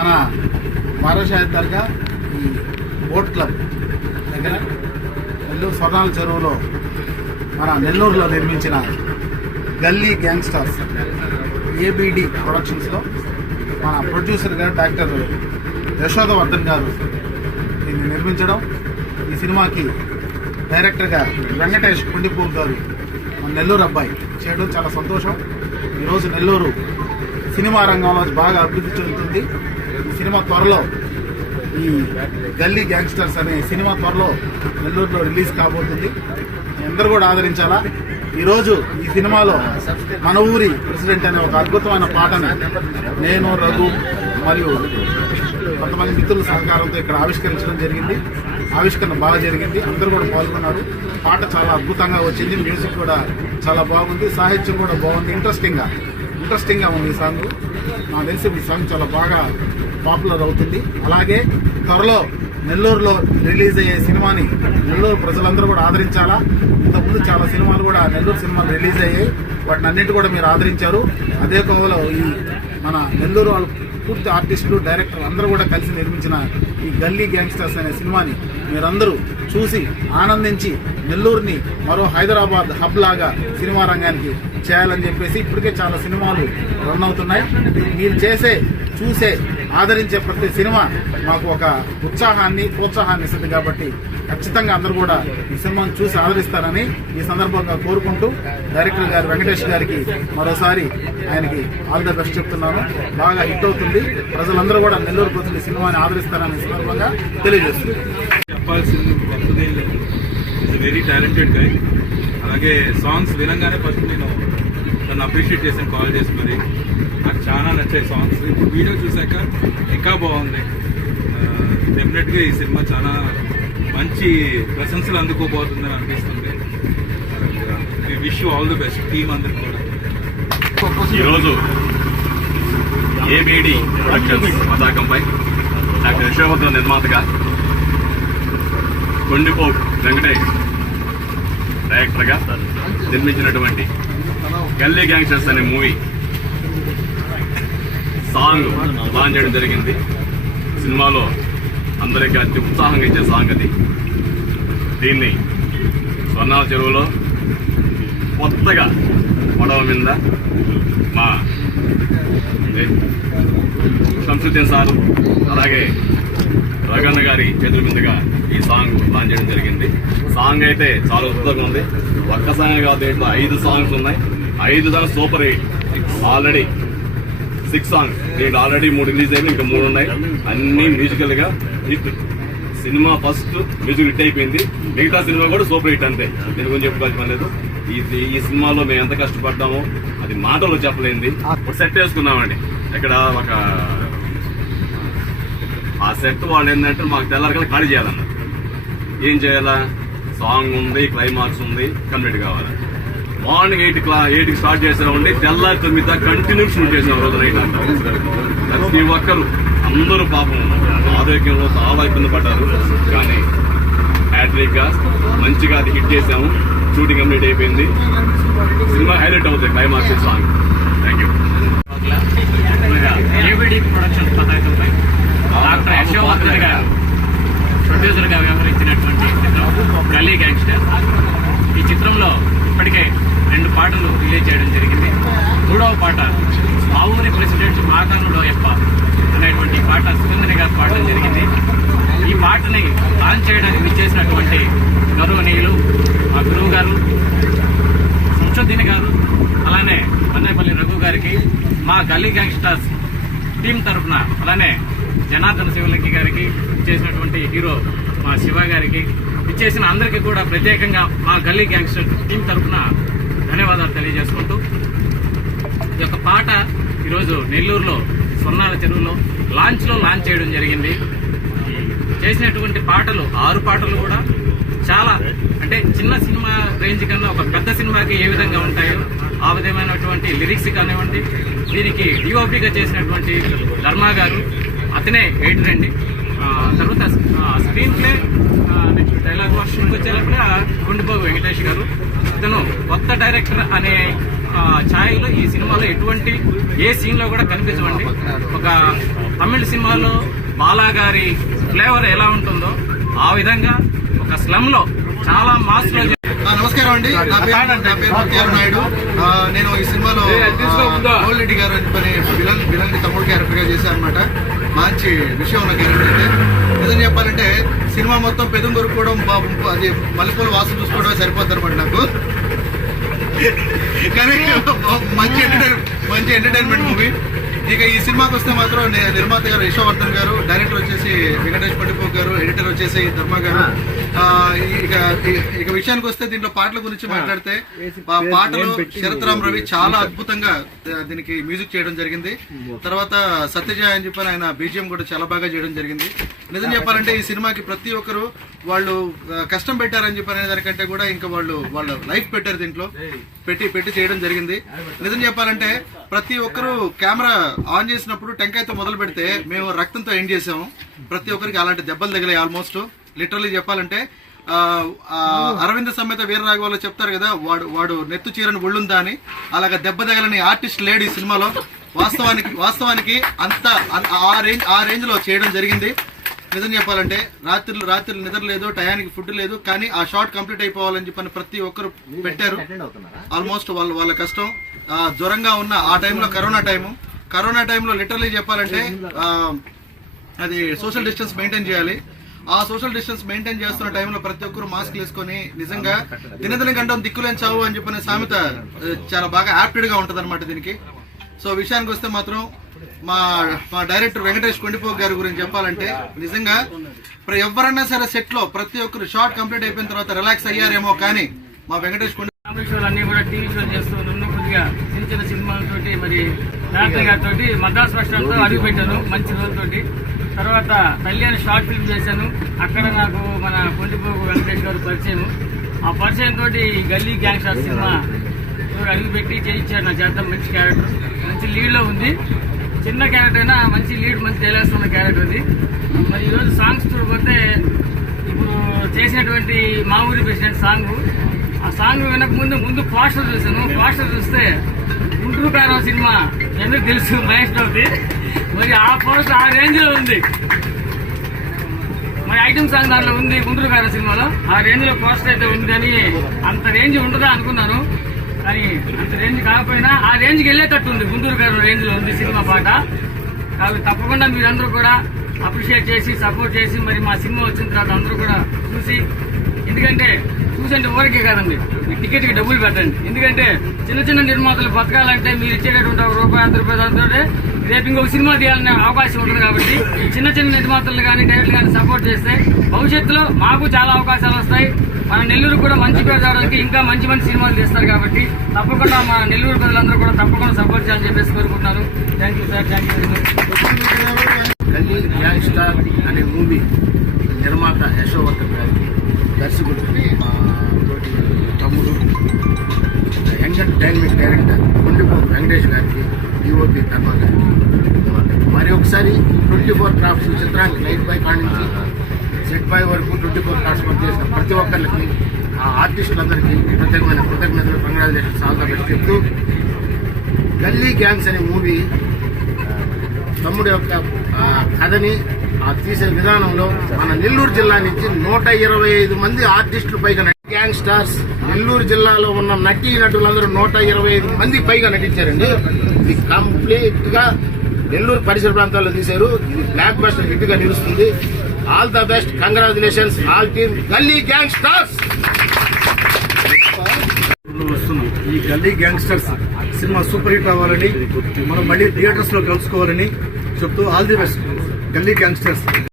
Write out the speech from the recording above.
మన బారాషాహిద్ దర్గా ఈ boat club దగ్గర నెల్లూరు స్వర్ణాల చెరువులో మన నెల్లూరులో నిర్మించిన గల్లీ గ్యాంగ్స్టర్స్ ఏబిడి ప్రొడక్షన్స్లో మన ప్రొడ్యూసర్ గారు డాక్టర్ యశోదవర్ధన్ గారు దీన్ని నిర్మించడం. ఈ సినిమాకి డైరెక్టర్గా వెంకటేష్ కుండిపూర్ గారు మన నెల్లూరు అబ్బాయి చేయడం చాలా సంతోషం. ఈరోజు నెల్లూరు సినిమా రంగంలో బాగా అభివృద్ధి చెందుతుంది. సినిమా త్వరలో ఈ గల్లీ గ్యాంగ్స్టర్స్ అనే సినిమా త్వరలో నెల్లూరులో రిలీజ్ కాబోతుంది. అందరూ కూడా ఆదరించాలా? ఈరోజు ఈ సినిమాలో మన ఊరి ప్రెసిడెంట్ అనే ఒక అద్భుతమైన పాటని నేను రఘు మరియు కొంతమంది మిత్రుల సహకారంతో ఇక్కడ ఆవిష్కరించడం జరిగింది. ఆవిష్కరణ బాగా జరిగింది. అందరూ కూడా పాల్గొన్నారు. పాట చాలా అద్భుతంగా వచ్చింది. మ్యూజిక్ కూడా చాలా బాగుంది. సాహిత్యం కూడా బాగుంది. ఇంట్రెస్టింగ్గా ఇంట్రెస్టింగ్గా ఉంది ఈ సాంగ్. నాకు తెలిసి ఇప్పుడు సాంగ్ చాలా బాగా పాపులర్ అవుతుంది. అలాగే త్వరలో నెల్లూరులో రిలీజ్ అయ్యే సినిమాని నెల్లూరు ప్రజలందరూ కూడా ఆదరించాలా? ఇంతకుముందు చాలా సినిమాలు కూడా నెల్లూరు సినిమాలు రిలీజ్ అయ్యాయి. వాటిని అన్నింటి కూడా మీరు ఆదరించారు. అదే కోవలో ఈ మన నెల్లూరు స్ఫూర్తి పూర్తి ఆర్టిస్టులు డైరెక్టర్ అందరూ కూడా కలిసి నిర్మించిన ఈ గల్లీ గ్యాంగ్స్టర్స్ అనే సినిమాని మీరందరూ చూసి ఆనందించి నెల్లూరుని మరో హైదరాబాద్ హబ్ లాగా సినిమా రంగానికి చేయాలని చెప్పేసి ఇప్పటికే చాలా సినిమాలు రన్ అవుతున్నాయి. మీరు చేసే చూసే ఆదరించే ప్రతి సినిమా మాకు ఒక ఉత్సాహాన్ని ప్రోత్సాహాన్ని ఇస్తుంది కాబట్టి ఖచ్చితంగా అందరూ కూడా ఈ సినిమాను చూసి ఆదరిస్తారని ఈ సందర్భంగా కోరుకుంటూ డైరెక్టర్ గారు వెంకటేష్ గారికి మరోసారి ఆయనకి ఆల్ ద బెస్ట్ చెప్తున్నాను. బాగా హిట్ అవుతుంది. ప్రజలందరూ కూడా నెల్లూరు ప్రజలు ఈ సినిమాని ఆదరిస్తారని సందర్భంగా తెలియజేస్తుంది చెప్పాల్సింది వెరీ టాలెంటెడ్ గై అలాగే సాంగ్స్ వినంగానే ఫస్ట్ నేను తను అప్రిషియేట్ చేశాను కాల్ చేసి మరి నాకు చాలా నచ్చాయి సాంగ్స్ ఇప్పుడు వీడియో చూశాక ఇంకా బాగుంది. డెఫినెట్గా ఈ సినిమా చాలా మంచి ప్రశంసలు అందుకోబోతుందని అనిపిస్తుంది. Wish all the best team అందరికి కూడా. ఈరోజు ఏబిడి ప్రొడక్షన్స్ పతాకంపై డాక్టర్ యశోవర్ధన్ నిర్మాతగా కొండిపో వెంకటేష్ డైరెక్టర్గా నిర్మించినటువంటి గల్లీ గ్యాంగ్స్టర్స్ అనే మూవీ సాంగ్ లాంచ్ చేయడం జరిగింది. సినిమాలో అందరికీ అతి ఉత్సాహంగా ఇచ్చే సాంగ్ అది. దీన్ని స్వర్ణాల చెరువులో కొత్తగా పడవ మీద మా ఏ, సార్ అలాగే రగన్న గారి చేతుల మీదుగా ఈ సాంగ్ లాంచ్ చేయడం జరిగింది. సాంగ్ అయితే చాలా ఉత్సాహంగా ఉంది. ఒక్క సాంగ్ కాదు ఇట్లా ఐదు సాంగ్స్ ఉన్నాయి. ఐదు songs super hit. Already six songs నేను ఆల్రెడీ మూడు రిలీజ్ అయింది ఇంకా మూడు ఉన్నాయి. అన్ని మ్యూజికల్గా హిట్ సినిమా ఫస్ట్ మ్యూజిక్ హిట్ అయిపోయింది. మిగతా సినిమా కూడా సూపర్ హిట్ అంతే. దీని గురించి చెప్పుకోవాల్సి పని ఈ ఈ సినిమాలో మేము ఎంత కష్టపడ్డామో అది మాటలో చెప్పలేంది. సెట్ వేసుకున్నామండి. ఇక్కడ ఒక ఆ సెట్ వాళ్ళు ఏంటంటే మాకు తెల్లారికల్లా ఖాళీ చేయాలన్నారు. ఏం చేయాలా? సాంగ్ ఉంది క్లైమాక్స్ ఉంది కంప్లీట్ కావాలి? మార్నింగ్ ఎయిట్ క్లా ఎయిట్ స్టార్ట్ చేసామండి. తెల్లారి తొమ్మిది దాకా కంటిన్యూ షూట్ చేసాం రోజు నైట్ ప్రతి ఒక్కరు. అందరూ పాపం ఆరోగ్యంలో చాలా ఇబ్బంది పడ్డారు. కానీ హ్యాట్రిక్గా మంచిగా అది హిట్ చేసాము. షూటింగ్ కంప్లీట్ అయిపోయింది. సినిమా హైలైట్ అవుతుంది climax song. Thank you ABD production పతాకంపై డాక్టర్ యశోవర్ధన్ గారు ప్రొడ్యూసర్గా వ్యవహరించినటువంటి చిత్రం. గల్లీ గ్యాంగ్స్టర్ ఈ చిత్రంలో ఇప్పటికే రెండు పాటలు రిలీజ్ చేయడం జరిగింది. మూడవ పాట మా ఊరి ప్రెసిడెంట్ మాకానులో ఎప్ప అనేటువంటి పాట సుగంధని గారు పాడడం జరిగింది. ఈ పాటని లాంచ్ చేయడానికి విచ్చేసినటువంటి గౌరవనీయులు మా గురువు గారు సంశుద్ధిని గారు అలానే మన్నేపల్లి రఘు గారికి మా గల్లీ గ్యాంగ్స్టర్స్ టీం తరఫున అలానే జనార్దన శివలింగి గారికి చేసినటువంటి హీరో మా శివ గారికి ఇచ్చేసిన అందరికీ కూడా ప్రత్యేకంగా మా గల్లీ గ్యాంగ్స్టర్ టీం తరఫున ధన్యవాదాలు తెలియజేసుకుంటూ ఈ యొక్క పాట ఈరోజు నెల్లూరులో సొన్నాల చెరువులో లాంచ్లో లాంచ్ చేయడం జరిగింది. చేసినటువంటి పాటలు ఆరు పాటలు కూడా చాలా అంటే చిన్న సినిమా రేంజ్ కన్నా ఒక పెద్ద సినిమాకి ఏ విధంగా ఉంటాయో ఆ విధమైనటువంటి లిరిక్స్ కానివ్వండి దీనికి డిఓపిగా చేసినటువంటి ధర్మా గారు అతనే ఎయిట్ అండి తర్వాత స్క్రీన్ ప్లే నెక్స్ట్ డైలాగ్ వర్షన్కి వచ్చేటప్పుడు గుండెపోగు వెంకటేష్ గారు ఇతను కొత్త డైరెక్టర్ అనే ఛాయలు ఈ సినిమాలో ఎటువంటి ఏ సీన్లో కూడా కనిపించవండి. ఒక తమిళ సినిమాలో బాలా గారి ఫ్లేవర్ ఎలా ఉంటుందో ఆ విధంగా ఒక స్లమ్లో చాలా మాస్లో ఆ, నమస్కారం అండి. నా పేరు నా పేరు ముత్యాల నాయుడు. నేను ఈ సినిమాలో గోల్డ్ రెడ్డి గారు అని విలన్ విలన్ తమ్ముడు క్యారెక్టర్గా చేశాను అనమాట మంచి విషయం నాకు క్యారెక్టర్ నిజం చెప్పాలంటే సినిమా మొత్తం పెదం కొరుక్కోవడం అది మల్లెపూల వాసన చూసుకోవడమే సరిపోద్ది అనమాట నాకు. కానీ మంచి ఎంటర్టైన్ మంచి ఎంటర్టైన్మెంట్ మూవీ. ఇక ఈ సినిమాకి వస్తే మాత్రం నిర్మాత గారు యశోవర్ధన్ గారు డైరెక్టర్ వచ్చేసి వెంకటేష్ పండిపోక్ గారు ఎడిటర్ వచ్చేసి ధర్మ గారు. ఇక ఇక- విషయానికి వస్తే దీంట్లో పాటల గురించి మాట్లాడితే ఆ పాటలు శరత్రామ్ రవి చాలా అద్భుతంగా దీనికి మ్యూజిక్ చేయడం జరిగింది. తర్వాత సత్యజయ అని చెప్పి ఆయన బీజిఎం కూడా చాలా బాగా చేయడం జరిగింది. నిజం చెప్పాలంటే ఈ సినిమాకి ప్రతి ఒక్కరు వాళ్ళు కష్టం పెట్టారని చెప్పి అనే దానికంటే కూడా ఇంకా వాళ్ళు వాళ్ళ లైఫ్ పెట్టారు దీంట్లో. పెట్టి పెట్టి చేయడం జరిగింది. నిజం చెప్పాలంటే ప్రతి ఒక్కరు కెమెరా ఆన్ చేసినప్పుడు టెంకాయతో మొదలు పెడితే మేము రక్తంతో ఎండ్ చేసాము ప్రతి ఒక్కరికి అలాంటి దెబ్బలు తగిలాయి ఆల్మోస్ట్. లిటరలీ చెప్పాలంటే అరవింద్ అరవింద సమేత వీరరాఘవ వాళ్ళు చెప్తారు కదా వాడు వాడు నెత్తు చీరని ఒళ్ళుందా అని. అలాగా దెబ్బ తగలని ఆర్టిస్ట్ లేడీ సినిమాలో వాస్తవానికి వాస్తవానికి అంత ఆ రేంజ్ ఆ రేంజ్లో చేయడం జరిగింది. నిజం చెప్పాలంటే రాత్రులు రాత్రులు నిద్ర లేదు టయానికి ఫుడ్ లేదు కానీ ఆ షార్ట్ కంప్లీట్ అయిపోవాలని చెప్పని ప్రతి ఒక్కరు పెట్టారు. ఆల్మోస్ట్ వాళ్ళ వాళ్ళ కష్టం. జ్వరంగా ఉన్న ఆ టైంలో కరోనా టైము. కరోనా టైంలో లిటరలీ చెప్పాలంటే అది సోషల్ డిస్టెన్స్ మెయింటైన్ చేయాలి. ఆ సోషల్ డిస్టెన్స్ మెయింటైన్ చేస్తున్న టైంలో ప్రతి ఒక్కరు మాస్క్ వేసుకొని నిజంగా దినదిన గంటం దిక్కులేని చావు అని చెప్పిన సామెత చాలా బాగా యాప్టెడ్గా ఉంటది దీనికి. సో విషయానికి వస్తే మాత్రం మా మా డైరెక్టర్ వెంకటేష్ కొండిపో గారి గురించి చెప్పాలంటే నిజంగా ఎవరన్నా సరే సెట్లో ప్రతి ఒక్కరు షార్ట్ కంప్లీట్ అయిపోయిన తర్వాత రిలాక్స్ అయ్యారేమో కానీ మా వెంకటేష్ కొండి అన్ని కూడా టీవీ షోలు చేస్తూ కొద్దిగా చిన్న చిన్న సినిమాలతోటి మరి నాయకుల గారితోటి మద్రాస్ రాష్ట్రాలతో అడుగు పెట్టాను మంచి రోజుతోటి తర్వాత కళ్యాణ్ షార్ట్ ఫిల్మ్ చేశాను. అక్కడ నాకు మన కొండిపోగు వెంకటేష్ గారు పరిచయం ఆ పరిచయం తోటి గల్లీ గ్యాంగ్ స్టార్ సినిమా అడుగు పెట్టి చేయించారు నా చేద్దాం మంచి క్యారెక్టర్. మంచి లీడ్లో ఉంది. చిన్న క్యారెక్టర్ అయినా మంచి లీడ్ మంచి తేలేస్తున్న క్యారెక్టర్ అది. మరి ఈరోజు సాంగ్స్ చూడకపోతే ఇప్పుడు చేసినటువంటి మా ఊరి ప్రెసిడెంట్ సాంగ్. ఆ సాంగ్ వినక ముందు ముందు పోస్టర్ చూసాను పోస్టర్ చూస్తే గుంటూరు కారం సినిమా. ఎందుకు తెలుసు? మహేష్ బాబుది. మరి ఆ పోస్టర్ ఆ రేంజ్లో ఉంది. మరి ఐటమ్ సాంగ్ దాంట్లో ఉంది గుంటూరు కారం సినిమాలో. ఆ రేంజ్లో పోస్టర్ అయితే ఉంది అని అంత రేంజ్ ఉండదా అనుకున్నాను. కానీ అంత రేంజ్ కాకపోయినా ఆ రేంజ్కి వెళ్ళేటట్టు ఉంది. గుంటూరు గారు రేంజ్లో ఉంది సినిమా పాట. కాబట్టి తప్పకుండా మీరందరూ కూడా అప్రిషియేట్ చేసి సపోర్ట్ చేసి మరి మా సినిమా వచ్చిన తర్వాత అందరూ కూడా చూసి ఎందుకంటే పర్సెంట్ ఊరికే కాదండి. మీ టికెట్కి డబ్బులు పెట్టండి. ఎందుకంటే చిన్న చిన్న నిర్మాతలు బతకాలంటే మీరు ఇచ్చేటటువంటి ఒక రూపాయి అంత రూపాయలు రేపు ఇంకొక సినిమా తీయాలనే అవకాశం ఉంటుంది కాబట్టి చిన్న చిన్న నిర్మాతలు కానీ డైరెక్టర్ కానీ సపోర్ట్ చేస్తే భవిష్యత్తులో మాకు చాలా అవకాశాలు వస్తాయి. మన నెల్లూరు కూడా మంచి పేరు రావడానికి ఇంకా మంచి మంచి సినిమాలు తీస్తారు కాబట్టి తప్పకుండా మన నెల్లూరు ప్రజలందరూ కూడా తప్పకుండా సపోర్ట్ చేయాలని చెప్పేసి కోరుకుంటున్నాను. Thank you sir thank you Galli gang star అనే మూవీ నిర్మాత యశోవర్ధన్ గారికి దర్శకుడు మా తోటి తమ్ముడు young entertainment director Kondipopu Venkatesh గారికి డిఓపి ధర్మ గారికి మరి ఒకసారి ట్వంటీ ఫోర్ క్రాఫ్ట్స్ చిత్రానికి నైట్ బై కాడి నుంచి సెట్ బై వరకు ట్వంటీ ఫోర్ క్రాఫ్ట్స్ వర్క్ చేసిన ప్రతి ఒక్కరికి ఆ ఆర్టిస్టులందరికీ ప్రత్యేకమైన కృతజ్ఞతలు కంగ్రాచులేషన్స్ ఆల్ ద బెస్ట్ చెప్తూ గల్లీ గ్యాంగ్స్ అనే మూవీ తమ్ముడు యొక్క కథని ఆ తీసే విధానంలో మన నెల్లూరు జిల్లా నుంచి నూట ఇరవై ఐదు మంది ఆర్టిస్టులు పైగా గ్యాంగ్ స్టార్స్ నెల్లూరు జిల్లాలో ఉన్న నటీ నటులందరూ నూట ఇరవై ఐదు మంది పైగా నటించారండి. ఇది కంప్లీట్గా నెల్లూరు పరిసర ప్రాంతాల్లో తీశారు. ఇది బ్లాక్ బస్టర్ హిట్గా నిలుస్తుంది. All the best congratulations all team Galli gang stars ఈ గల్లీ గ్యాంగ్స్టర్స్ సినిమా సూపర్ హిట్ అవ్వాలని మనం మళ్ళీ థియేటర్స్లో కలుసుకోవాలని చెప్తూ all the best Galli gangsters